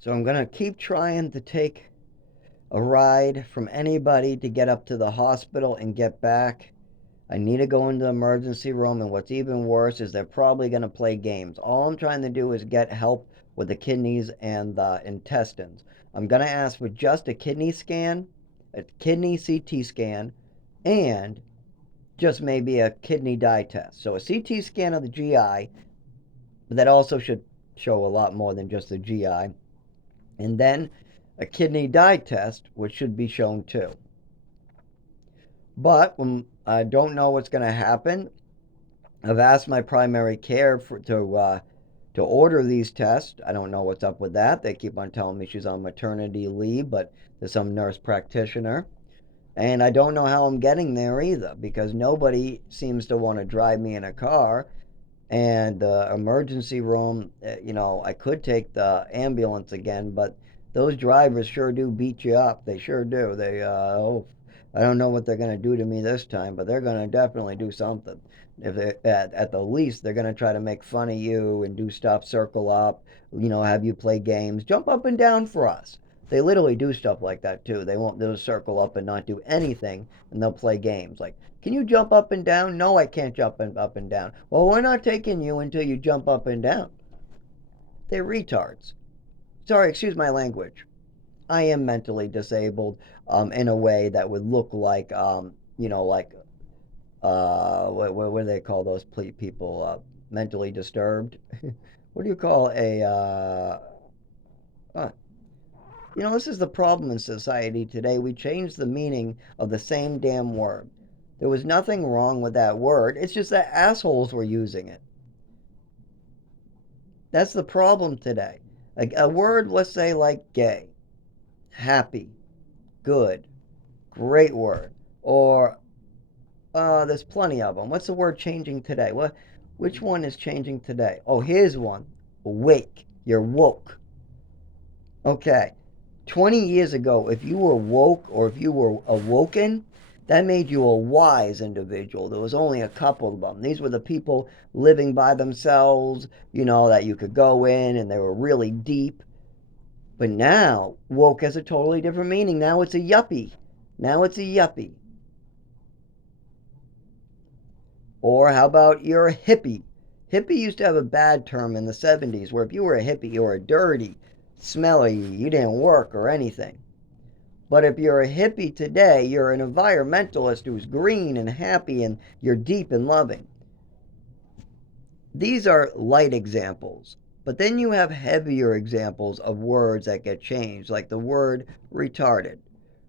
So I'm going to keep trying to take a ride from anybody to get up to the hospital and get back. I need to go into the emergency room, and what's even worse is they're probably going to play games. All I'm trying to do is get help with the kidneys and the intestines. I'm going to ask for just a kidney scan, a kidney CT scan, and just maybe a kidney dye test. So a CT scan of the GI, but that also should show a lot more than just the GI. And then a kidney dye test, which should be shown too. But when I don't know what's going to happen, I've asked my primary care to order these tests. I don't know what's up with that. They keep on telling me she's on maternity leave, but there's some nurse practitioner. And I don't know how I'm getting there either because nobody seems to want to drive me in a car. And the emergency room, I could take the ambulance again, but those drivers sure do beat you up. They sure do. I don't know what they're going to do to me this time, but they're going to definitely do something. If they, at the least, they're going to try to make fun of you and do stuff, circle up, have you play games, jump up and down for us. They literally do stuff like that too. They'll circle up and not do anything, and they'll play games like, can you jump up and down? No, I can't jump up and down. Well, we're not taking you until you jump up and down. They're retards. Sorry, excuse my language. I am mentally disabled in a way that would look like, like, what do they call those people? Mentally disturbed? What do you call uh, this is the problem in society today. We changed the meaning of the same damn word. There was nothing wrong with that word. It's just that assholes were using it. That's the problem today. A word, let's say, like gay, happy, good, great word. Or there's plenty of them. What's the word changing today? Which one is changing today? Oh, here's one. Awake. You're woke. Okay. 20 years ago, if you were woke or if you were awoken, that made you a wise individual. There was only a couple of them. These were the people living by themselves, that you could go in and they were really deep. But now, woke has a totally different meaning. Now it's a yuppie. Now it's a yuppie. Or how about you're a hippie? Hippie used to have a bad term in the 70s where if you were a hippie, you were dirty, smelly, you didn't work or anything. But if you're a hippie today, you're an environmentalist who's green and happy and you're deep and loving. These are light examples. But then you have heavier examples of words that get changed, like the word retarded.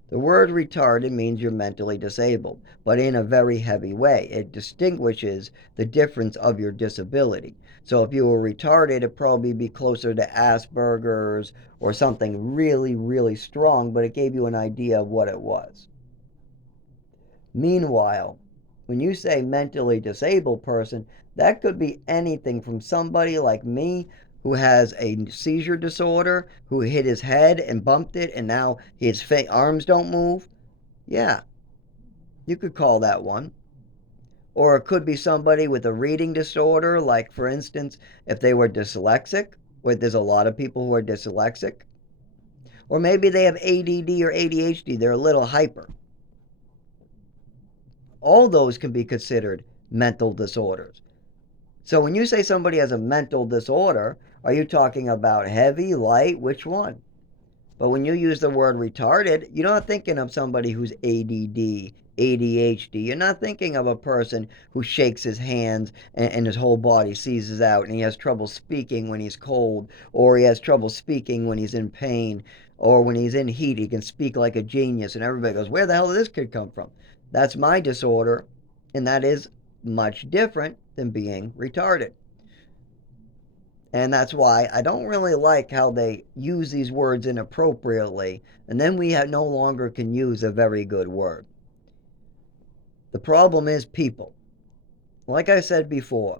The word retarded means you're mentally disabled, but in a very heavy way. It distinguishes the difference of your disability. So if you were retarded, it'd probably be closer to Asperger's or something really, really strong, but it gave you an idea of what it was. Meanwhile, when you say mentally disabled person, that could be anything from somebody like me who has a seizure disorder, who hit his head and bumped it, and now his arms don't move. Yeah, you could call that one. Or it could be somebody with a reading disorder, like for instance, if they were dyslexic, where there's a lot of people who are dyslexic. Or maybe they have ADD or ADHD, they're a little hyper. All those can be considered mental disorders. So when you say somebody has a mental disorder, are you talking about heavy, light, which one? But when you use the word retarded, you're not thinking of somebody who's ADD, ADHD. You're not thinking of a person who shakes his hands and his whole body seizes out and he has trouble speaking when he's cold, or he has trouble speaking when he's in pain, or when he's in heat, he can speak like a genius and everybody goes, where the hell did this kid come from? That's my disorder, and that is much different than being retarded. And that's why I don't really like how they use these words inappropriately, and then we no longer can use a very good word. The problem is people. Like I said before,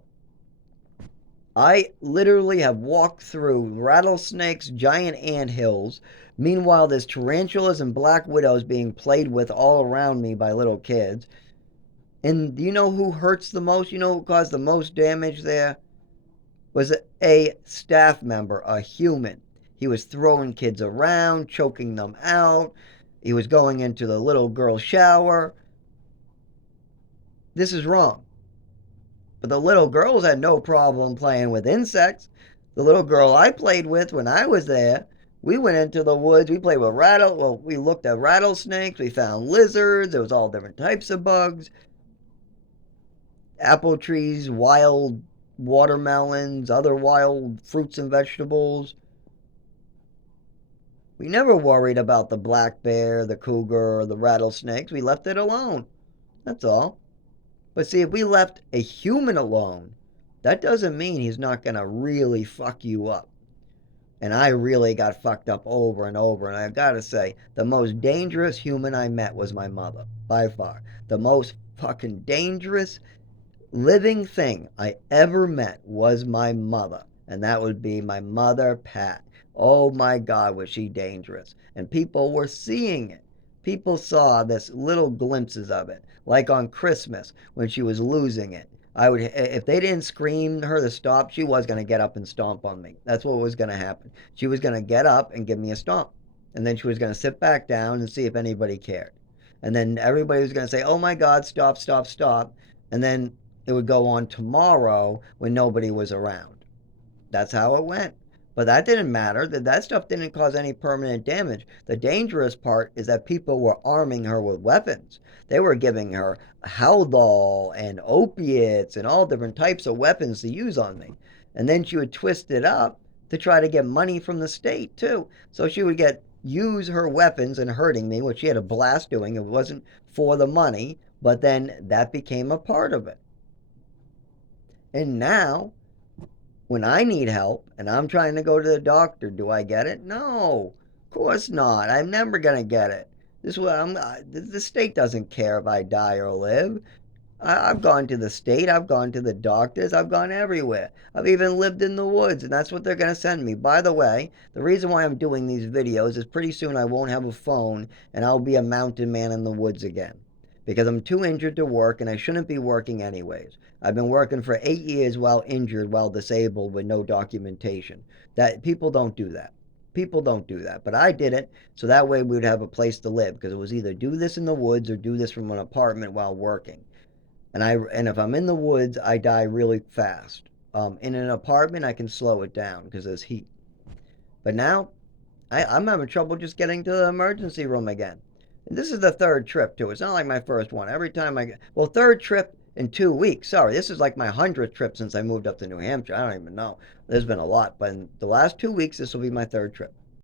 I literally have walked through rattlesnakes, giant ant hills. Meanwhile, there's tarantulas and black widows being played with all around me by little kids. And do you know who hurts the most? You know who caused the most damage there? Was a staff member, a human. He was throwing kids around, choking them out. He was going into the little girl's shower. This is wrong. But the little girls had no problem playing with insects. The little girl I played with when I was there, we went into the woods. We played with we looked at rattlesnakes. We found lizards. There was all different types of bugs, apple trees, wild watermelons, other wild fruits and vegetables. We never worried about the black bear, the cougar, or the rattlesnakes. We left it alone. That's all. But see, if we left a human alone, that doesn't mean he's not going to really fuck you up. And I really got fucked up over and over. And I've got to say, the most dangerous human I met was my mother, by far. The most fucking dangerous living thing I ever met was my mother. And that would be my mother, Pat. Oh my God, was she dangerous. And people were seeing it. People saw this little glimpses of it. Like on Christmas when she was losing it. If they didn't scream her to stop, she was going to get up and stomp on me. That's what was going to happen. She was going to get up and give me a stomp. And then she was going to sit back down and see if anybody cared. And then everybody was going to say, oh my God, stop, stop, stop. And then it would go on tomorrow when nobody was around. That's how it went. But that didn't matter. That stuff didn't cause any permanent damage. The dangerous part is that people were arming her with weapons. They were giving her Haldol and opiates and all different types of weapons to use on me. And then she would twist it up to try to get money from the state too. So she would use her weapons and hurting me, which she had a blast doing. It wasn't for the money, but then that became a part of it. And now, when I need help and I'm trying to go to the doctor, do I get it? No, of course not. I'm never going to get it. The state doesn't care if I die or live. I've gone to the state, I've gone to the doctors, I've gone everywhere. I've even lived in the woods, and that's what they're going to send me. By the way, the reason why I'm doing these videos is pretty soon I won't have a phone and I'll be a mountain man in the woods again. Because I'm too injured to work and I shouldn't be working anyways. I've been working for 8 years while injured, while disabled with no documentation. That people don't do that. People don't do that. But I did it so that way we would have a place to live, because it was either do this in the woods or do this from an apartment while working. And if I'm in the woods, I die really fast. In an apartment, I can slow it down because there's heat. But now, I'm having trouble just getting to the emergency room again. And this is the third trip too. It's not like my first one. Every time third trip in 2 weeks. Sorry, this is like my 100th trip since I moved up to New Hampshire. I don't even know. There's been a lot, but in the last 2 weeks, this will be my third trip.